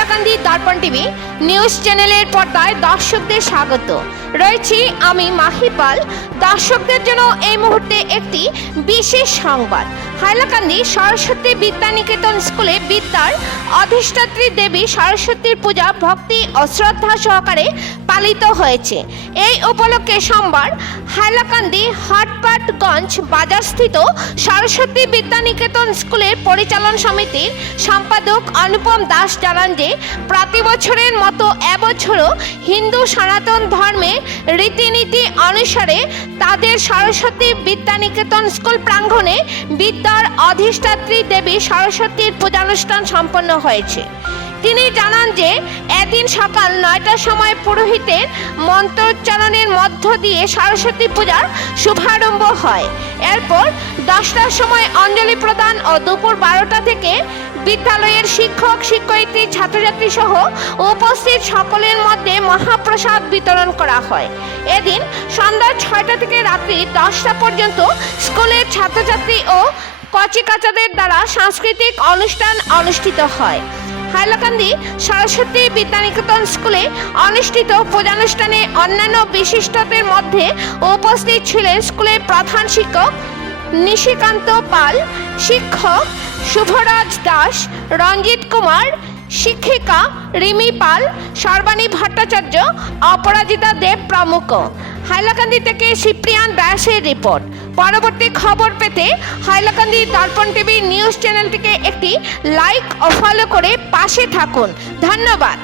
হাইলাকান্দি দর্পণ TV news চ্যানেলের পর্দায় দর্শকদের স্বাগত। রয়েছি আমি মাহিপাল। দর্শকদের জন্য এই মুহূর্তে একটি বিশেষ সংবাদ। হাইলাকান্দি সরস্বতী বিদ্যানিকেতন স্কুলে বিদ্যার অধিষ্ঠাত্রী দেবী সরস্বতীর পূজা ভক্তি ও শ্রদ্ধা সহকারে পালিত হয়েছে। এই উপলক্ষে সোমবার হাইলাকান্দি হাটপাটগঞ্জ বাজারস্থিত সরস্বতী বিদ্যানিকেতন স্কুলের পরিচালন সমিতির সম্পাদক অনুপম দাস জানান যে প্রতি বছরের মতো এবছরও হিন্দু সনাতন ধর্মে রীতিনীতি অনুসারে তাদের সরস্বতী বিদ্যানিকেতন স্কুল প্রাঙ্গণে বিদ্যার অধিষ্ঠাত্রী দেবী সরস্বতীর পূজানুষ্ঠান সম্পন্ন হয়েছে। তিনি জানান যে এদিন সকাল ৯টার সময় পুরোহিতের মন্ত্রোচ্চারণের মধ্য দিয়ে সরস্বতী পূজার শুভারম্ভ হয়। এরপর 10টার সময় অঞ্জলি প্রদান ও দুপুর 12টা থেকে বিদ্যালয়ের শিক্ষক শিক্ষয়িত্রী ছাত্রছাত্রী সহ উপস্থিত সকলের মধ্যে মহাপ্রসাদ বিতরণ করা হয়। এদিন সন্ধ্যা 6টা থেকে রাত্রি 10টা পর্যন্ত স্কুলের ছাত্রছাত্রী ও কচিকাচাদের দ্বারা সাংস্কৃতিক অনুষ্ঠান অনুষ্ঠিত হয়। হাইলাকান্দি সরস্বতী বিদ্যানিকেতন স্কুলে অনুষ্ঠিত পূজানুষ্ঠানে অন্যান্য বিশিষ্টদের মধ্যে উপস্থিত ছিলেন স্কুলের প্রধান শিক্ষক নিশিকান্ত পাল, শিক্ষক শুভরাজ দাস, রঞ্জিত কুমার, শিক্ষিকা রিমি পাল, সর্বাণী ভট্টাচার্য, অপরাজিতা দেব প্রমুখ। হাইলাকান্দি থেকে সিপ্রিয়ান ব্যাসের রিপোর্ট। পরবর্তী খবর পেতে হাইলাকান্দি দর্পণ টিভি নিউজ চ্যানেলটিকে একটি লাইক ও ফলো করে পাশে থাকুন। ধন্যবাদ।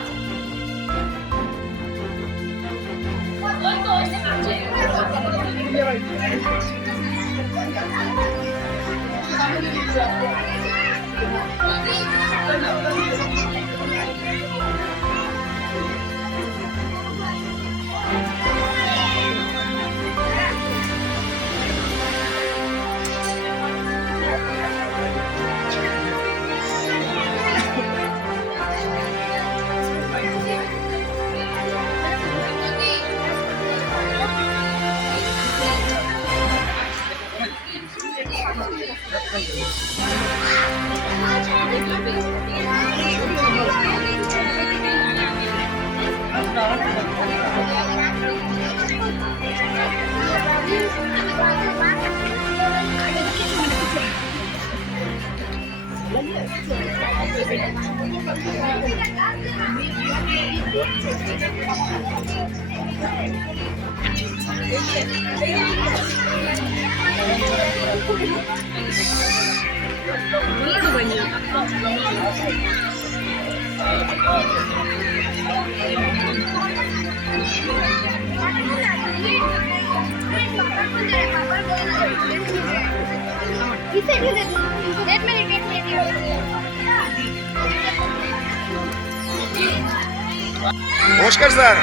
नमस्कार सर।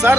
सर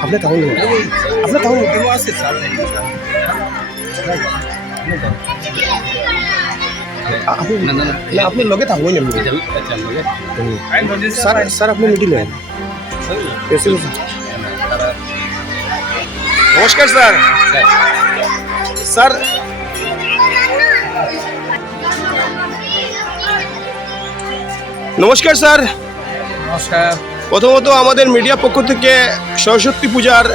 आपने ताऊ नहीं आपने ताऊ नहीं वो आसे साल नहीं आपने लोगे ताऊ नहीं मिले सर सर आपने मीटिंग है कैसे नमस्कार सर। सर नमस्कार सर। नमस्कार। প্রথমত আমাদের মিডিয়া পক্ষ থেকে সরস্বতী পূজার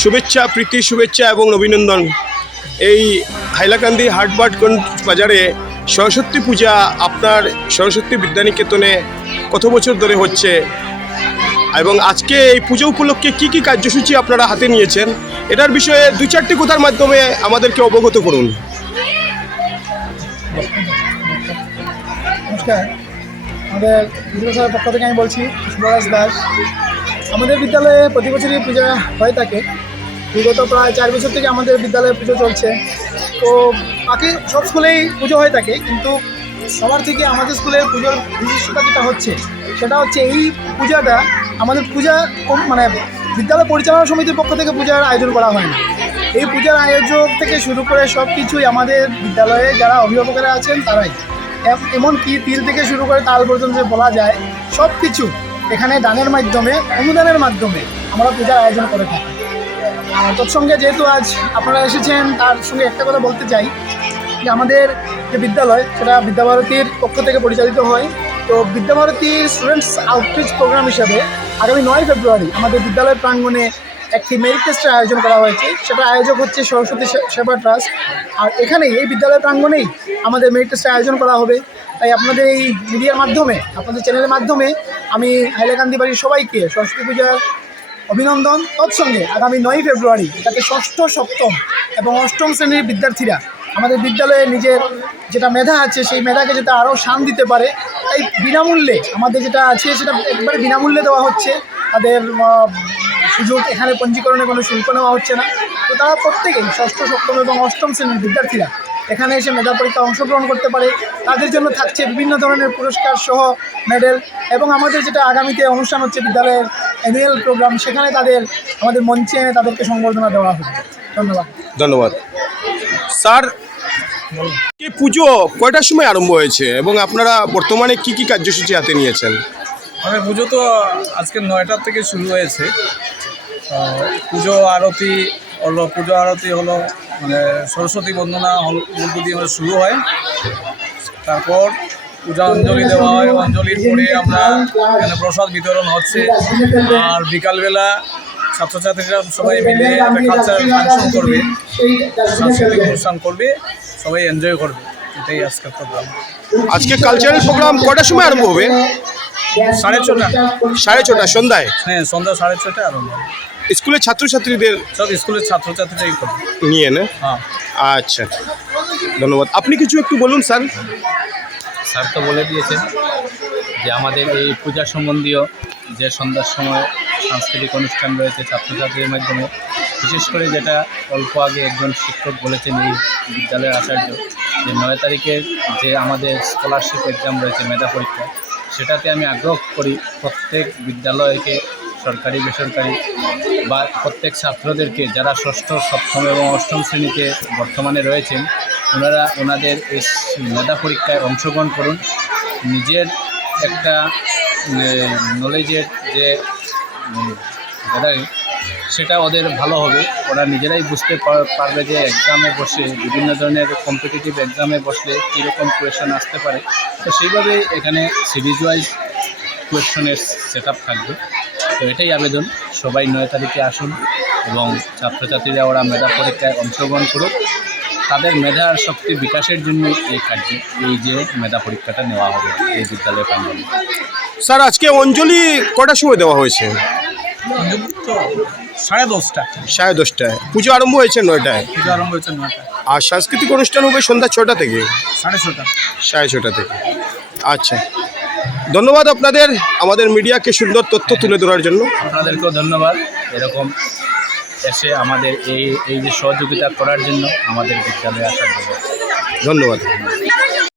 শুভেচ্ছা, প্রীতি শুভেচ্ছা এবং অভিনন্দন। এই হাইলাকান্দি হাটবাটগঞ্জ বাজারে সরস্বতী পূজা আপনার সরস্বতী বিদ্যানিকেতনে কত বছর ধরে হচ্ছে? এবং আজকে এই পুজো উপলক্ষে কি কি কার্যসূচি আপনারা হাতে নিয়েছেন এটার বিষয়ে 2-4টি কথার মাধ্যমে আমাদেরকে অবগত করুন। নমস্কার, আমাদের বিদ্যালয়ের পক্ষ থেকে আমি বলছি সুভাষ দাস। আমাদের বিদ্যালয়ে প্রতি বছরই পূজা হয়ে থাকে। বিগত প্রায় 4 বছর থেকে আমাদের বিদ্যালয়ে পুজো চলছে। তো বাকি সব স্কুলেই পুজো হয়ে থাকে, কিন্তু সবার থেকে আমাদের স্কুলের পুজোর বিশিষ্টতা যেটা হচ্ছে সেটা হচ্ছে এই পূজাটা আমাদের মানে বিদ্যালয় পরিচালনা সমিতির পক্ষ থেকে পূজার আয়োজন করা হয় না। এই পূজার আয়োজক থেকে শুরু করে সব কিছুই আমাদের বিদ্যালয়ে যারা অভিভাবকেরা আছেন তারাই, এমনকি তিল থেকে শুরু করে তাল পর্যন্ত বলা যায় সব কিছু এখানে দানের মাধ্যমে, অনুদানের মাধ্যমে আমরা পূজার আয়োজন করে থাকি। তৎসঙ্গে যেহেতু আজ আপনারা এসেছেন, তার সঙ্গে একটা কথা বলতে চাই যে আমাদের যে বিদ্যালয় সেটা বিদ্যাভারতীর পক্ষ থেকে পরিচালিত হয়। তো বিদ্যাভারতীর স্টুডেন্টস আউটরিচ প্রোগ্রাম হিসাবে আগামী 9 ফেব্রুয়ারি আমাদের বিদ্যালয় প্রাঙ্গণে একটি মেরিট টেস্টের আয়োজন করা হয়েছে। সেটা আয়োজক হচ্ছে সরস্বতী সেবা ট্রাস্ট। আর এখানেই এই বিদ্যালয় প্রাঙ্গণেই আমাদের মেরিট টেস্টের আয়োজন করা হবে। তাই আপনাদের এই মিডিয়ার মাধ্যমে, আপনাদের চ্যানেলের মাধ্যমে আমি হাইলাকান্দি বাড়ির সবাইকে সরস্বতী পূজার অভিনন্দন। তৎসঙ্গে আগামী 9 ফেব্রুয়ারি যাতে 6ষ্ঠ, 7ম এবং 8ম শ্রেণীর বিদ্যার্থীরা আমাদের বিদ্যালয়ে নিজের যেটা মেধা আছে সেই মেধাকে যাতে আরও শান দিতে পারে, তাই বিনামূল্যে আমাদের যেটা আছে সেটা একবারে বিনামূল্যে দেওয়া হচ্ছে। তাদের সুযোগ, এখানে পঞ্জীকরণে কোনো শুল্ক নেওয়া হচ্ছে না। তো তারা প্রত্যেকেই 6ষ্ঠ, 7ম এবং 8ম শ্রেণীর বিদ্যার্থীরা এখানে এসে মেধা পরীক্ষায় অংশগ্রহণ করতে পারে। তাদের জন্য থাকছে বিভিন্ন ধরনের পুরস্কার সহ মেডেল, এবং আমাদের যেটা আগামীতে অনুষ্ঠান হচ্ছে বিদ্যালয়ের অ্যানুয়াল প্রোগ্রাম, সেখানে আমাদের মঞ্চে এনে তাদেরকে সংবর্ধনা দেওয়া হবে। ধন্যবাদ স্যার। এই পুজো কয়টার সময় আরম্ভ হয়েছে এবং আপনারা বর্তমানে কি কি কার্যসূচি হাতে নিয়েছেন? আমাদের পুজো তো আজকে 9টার থেকে শুরু হয়েছে। পুজো আরতি হলো মানে সরস্বতী বন্দনা মধ্য দিয়ে আমাদের শুরু হয়। তারপর পূজা অঞ্জলি দেওয়া হয়। অঞ্জলির পরে আমরা এখানে প্রসাদ বিতরণ হচ্ছে। আর বিকালবেলা ছাত্রছাত্রীরা সবাই মিলে একটা কালচারাল ফাংশন করবে, সাংস্কৃতিক অনুষ্ঠান করবে, সবাই এনজয় করবে। এটাই আজকের প্রোগ্রাম। আজকে কালচারাল প্রোগ্রাম কয়টার সময় আরম্ভ হবে? 6:30। 6:30 সন্ধ্যায়? হ্যাঁ, সন্ধ্যা 6:30 আরম্ভ হবে। স্কুলের ছাত্রছাত্রীদের সব স্কুলের ছাত্রছাত্রীরাই করবে নিয়ে না? হ্যাঁ। আচ্ছা, ধন্যবাদ। আপনি কিছু একটু বলুন স্যার। স্যার তো বলে দিয়েছেন যে আমাদের এই পূজা সম্বন্ধীয় যে সন্ধ্যার সময় সাংস্কৃতিক অনুষ্ঠান রয়েছে ছাত্রছাত্রীদের মাধ্যমে, বিশেষ করে যেটা অল্প আগে একজন শিক্ষক বলেছেন এই বিদ্যালয়ের আচার্য, যে 9 তারিখের যে আমাদের স্কলারশিপ এক্সাম রয়েছে, মেধা পরীক্ষা, সেটাতে আমি আগ্রহ করি প্রত্যেক বিদ্যালয়কে, সরকারি বেসরকারি বা প্রত্যেক ছাত্রদেরকে যারা 6ষ্ঠ, 7ম এবং 8ম শ্রেণীতে বর্তমানে রয়েছেন, ওনাদের এই মেধা পরীক্ষায় অংশগ্রহণ করুন। নিজের একটা নলেজের যে সেটা ওদের ভালো হবে। ওরা নিজেরাই বুঝতে পারবে যে এক্সামে বসে, বিভিন্ন ধরনের কম্পিটিটিভ এক্সামে বসলে কীরকম কোয়েশন আসতে পারে। তো সেইভাবেই এখানে সিরিজ ওয়াইজ কোয়েশনের সেট আপ থাকবে। তো এটাই আবেদন, সবাই 9 তারিখে আসুন এবং ছাত্রছাত্রীরা ওরা মেধা পরীক্ষায় অংশগ্রহণ করুক। তাদের মেধার শক্তি বিকাশের জন্য এই যে মেধা পরীক্ষাটা নেওয়া হবে এই বিদ্যালয়ের প্রাঙ্গণে। স্যার, আজকে অঞ্জলি কটার সময় দেওয়া হয়েছে? অঞ্জলি তো 10:30। 10:30। পুজো আরম্ভ হয়েছে 9টায়? পুজো আরম্ভ হয়েছে 9টায়। আর সাংস্কৃতিক অনুষ্ঠান হবে সন্ধ্যা 6টা থেকে? 6:30। 6:30 থেকে। আচ্ছা, ধন্যবাদ আপনাদের আমাদের মিডিয়াকে সুন্দর তথ্য তুলে ধরার জন্য। আপনাদেরকেও ধন্যবাদ এরকম এসে আমাদের এই যে সহযোগিতা করার জন্য আমাদের বিদ্যালয়ে আসার জন্য। ধন্যবাদ।